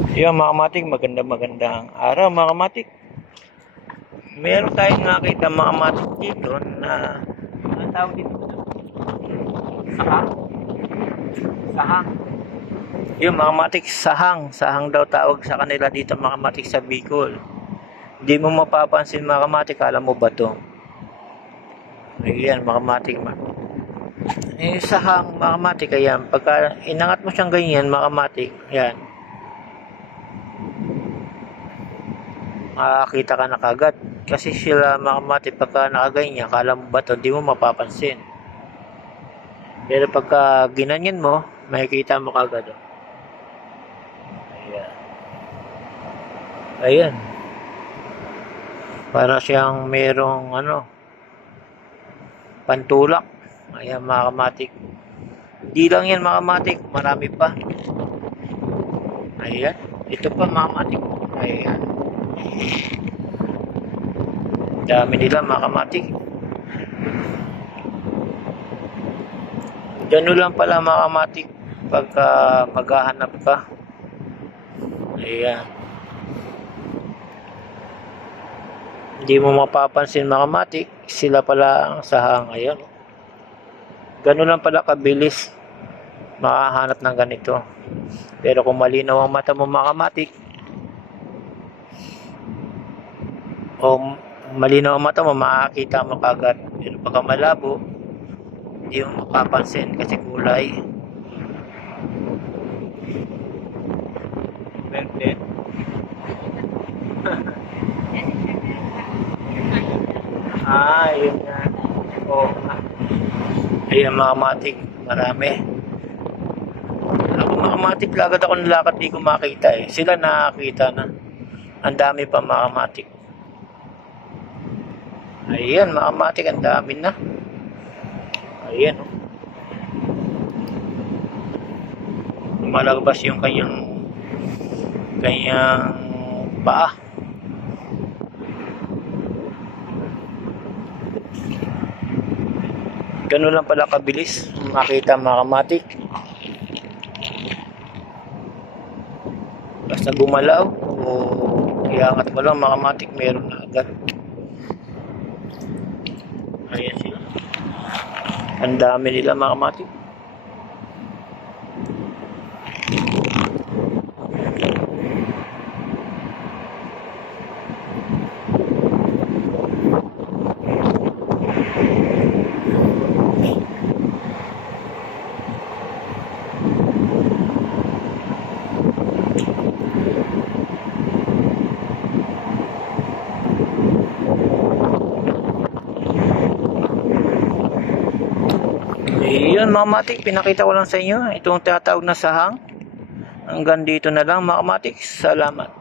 Yun mga kamatik, maganda magandang araw mga kamatik. Meron tayong nakita mga kamatik dito na ano tawag dito? Sahang? Sahang. Yung mga kamatik, sahang. Sahang daw tawag sa kanila dito mga kamatik sa Bicol. Hindi mo mapapansin mga kamatik, alam mo ba to? Ayan mga kamatik. ma- Eh, sahang mga kamatik, ayan. Pagka inangat mo siyang ganyan mga kamatik, ayan. Makakita ka na kagad. Kasi sila makamati pagka nakaganyan, kala mo ba to, di mo mapapansin. Pero pagka ginanyan mo, makikita mo kagad. Oh. Ayan. Ayan. Para siyang merong ano, pantulak. Ayan mga kamatik. Di lang yan mga kamatik, marami pa. Ayan. Ito pa mga kamatik. Ayan. Dami nila mga kamatik. Lang pala mga kamatik pagka maghahanap ka. Ayan. Hindi mo mapapansin mga kamatik, sila pala ang sahang ngayon. Ganun lang pala kabilis makahanap ng ganito. Pero kung malinaw ang mata mo mga kamatik, o malinaw ang mata mo, makakita mo kagad. Pero pagka malabo, hindi mo mapapansin kasi kulay. Verde. ah, yun nga. Oo nga. Ayan mga matik, marami. Ako mga matik, lagad ako nalakad, di ko makita eh. Sila nakakita na. Ang dami pa mga matik. Ayan, mga matik, ang dami na. Ayan, oh. Lumalabas yung kanyang kanyang paa. Ganun lang pala kabilis makita mga kamatik. Basta gumalaw o iangat mo lang mga kamatik, meron na agad. Ayan sila. Ang dami nila mga kamatik. Yun mga kamatik, pinakita ko lang sa inyo. Itong tinatawag na sahang. Hanggang dito na lang mga kamatik. Salamat.